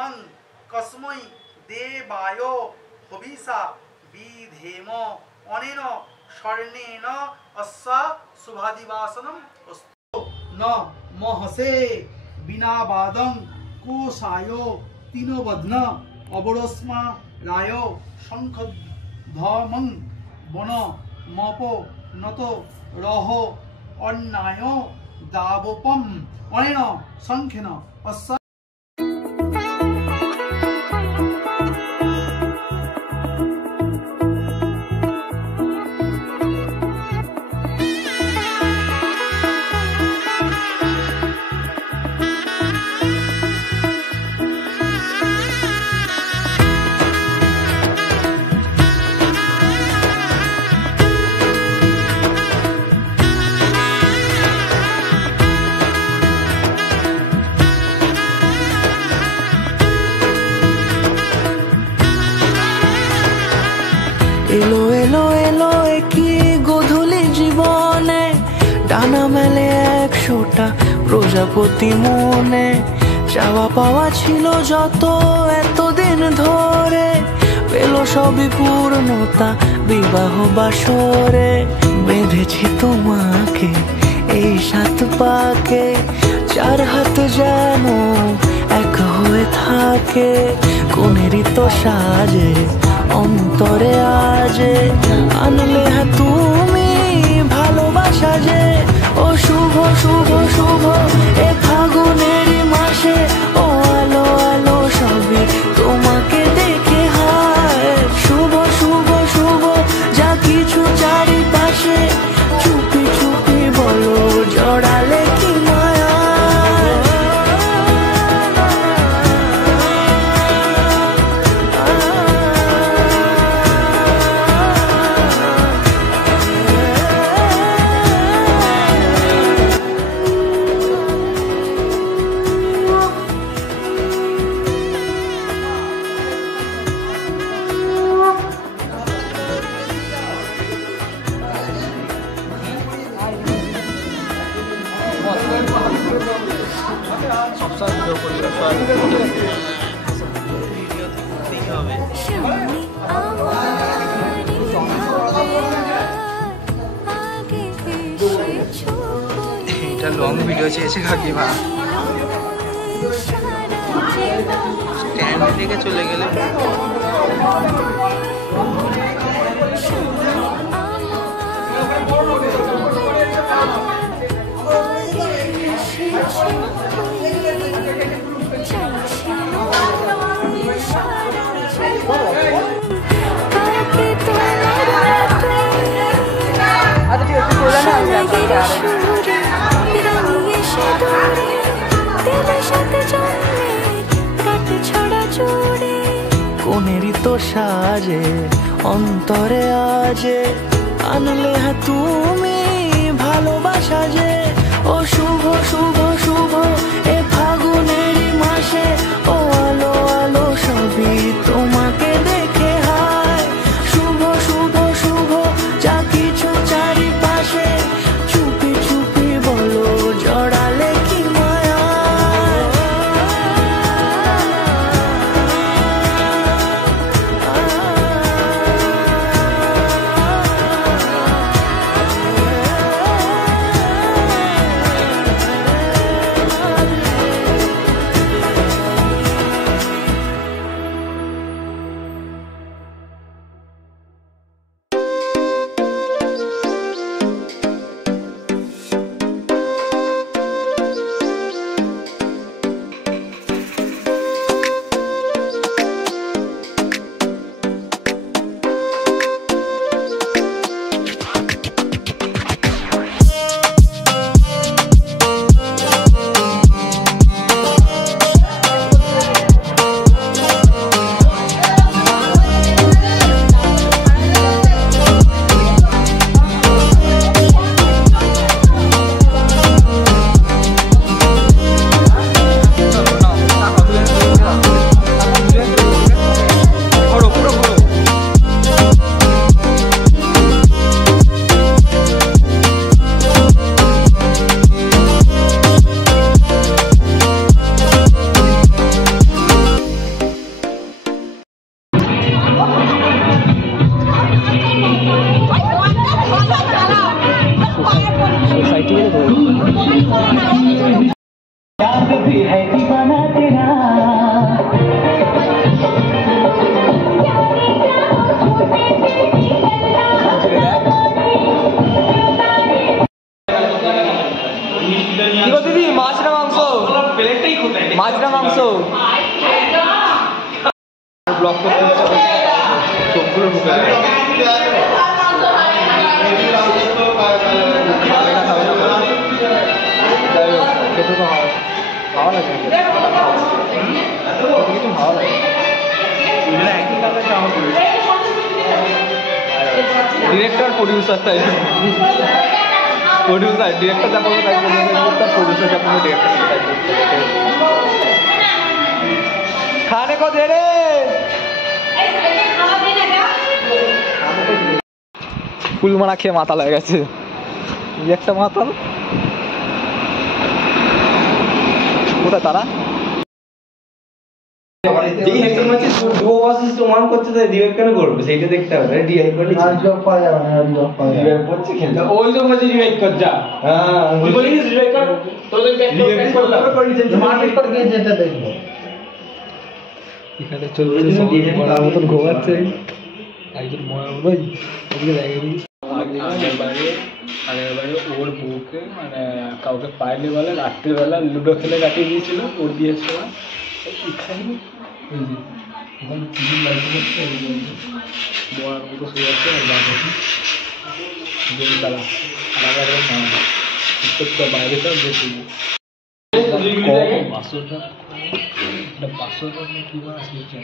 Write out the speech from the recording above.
মং কসমৈ দেবায় হবিষা বিধেম অনেন স্বর্ণেন অস্যা শুভাদিবাসনম অস্তু ন মহসে বিনাবাদং কোষায় তিনবধ্ন অবরস্মা রায় শঙ্খ ধমং বন মপ নত রহ অন্যায় দাবপম অনেন সংখ্যেন অস্যা এলো এলো এলো কি গোধূলি জীবনে ডানা মেলে 100টা প্রজাপতি মনে চাওয়া পাওয়া ছিল যত এতদিন ধরে পেল সবই পূর্ণতা বিবাহ বাসরে বেঁধেছি তোমাকে এই 7 পাকে 4 হাত যেন এক হয়ে থাকে কোনেরই তো সাজে অন্তরে আজে আনলে তুমি ভালোবাসা যে ও শুভ শুভ শুভ এ ফাগুনেরই মাসে ও আলো আলো সবই তোমাকে দেখে হায় শুভ শুভ শুভ যা কিছু চারিপাশে চুপি চুপি বলো জড়ালে কি মায়া এটা লং ভিডিও চেয়েছে কাকিমা স্ট্যান্ড থেকে চলে গেলে কোনেরই তো সাজে অন্তরে আজে আনলে তুমি ভালোবাসা যে ও শুভ শুভ শুভ এ ফাগুনেরই মাসে ও আলো আলো সবই তোমাকে দেখে হায় শুভ শুভ শুভ যা কিছু চারিপাশে চুপি চুপি বলো জড়ালে কি মায়া মাংস ব্লক করতে ইচ্ছা করছে চোখগুলো ঢুকে যায় খাবে না খাবে না যাই হোক খেতে তো হয় ভালো লাগে কিছু ভালো লাগে ডিরেক্টর প্রডিউসার তাই প্রডিউসার ডিরেক্টর যা বলবে তাই বলবে প্রডিউসার যা বলবে ডিরেক্টর তাই खाने को दे रे ফুল মারা খেয়ে মাথা লেগে গেছে একটা মাতাল কোথায় তারা যেই হেডফোন আছে দুটো ওয়াসিস তো মান করতে তাই ডিভাইড কেন করবে সেইটা দেখতে হবে ডিভাইড করে আর জব পাওয়া যাবে না জব পাওয়া যাবে ডিভাইড করছে খেলতে ওই তো মধ্যে ডিভাইড কর যা হ্যাঁ তুই বলিস ডিভাইড কর তোদের ব্যাক করে দিয়েছে মার্কেট করে গিয়ে যেটা দেখবো এখানে চলবে সব বড়ার মতন ঘুমাচ্ছে একজন মনে ভাই ওদিকে দেখে আগের বারে ওর বউকে মানে কাউকে পাইলে বলে রাত্রিবেলা লুডো খেলে কাটিয়ে দিয়েছিল ওর বিয়ের সময় এখানে ওখানে টিভি লাইট করছে বড়ার মতো শুয়ে যাচ্ছে আর বাকি গেম খেলা আর আবার বাইরে সব বেশি 500 টাকা 500 টাকা কি আসছে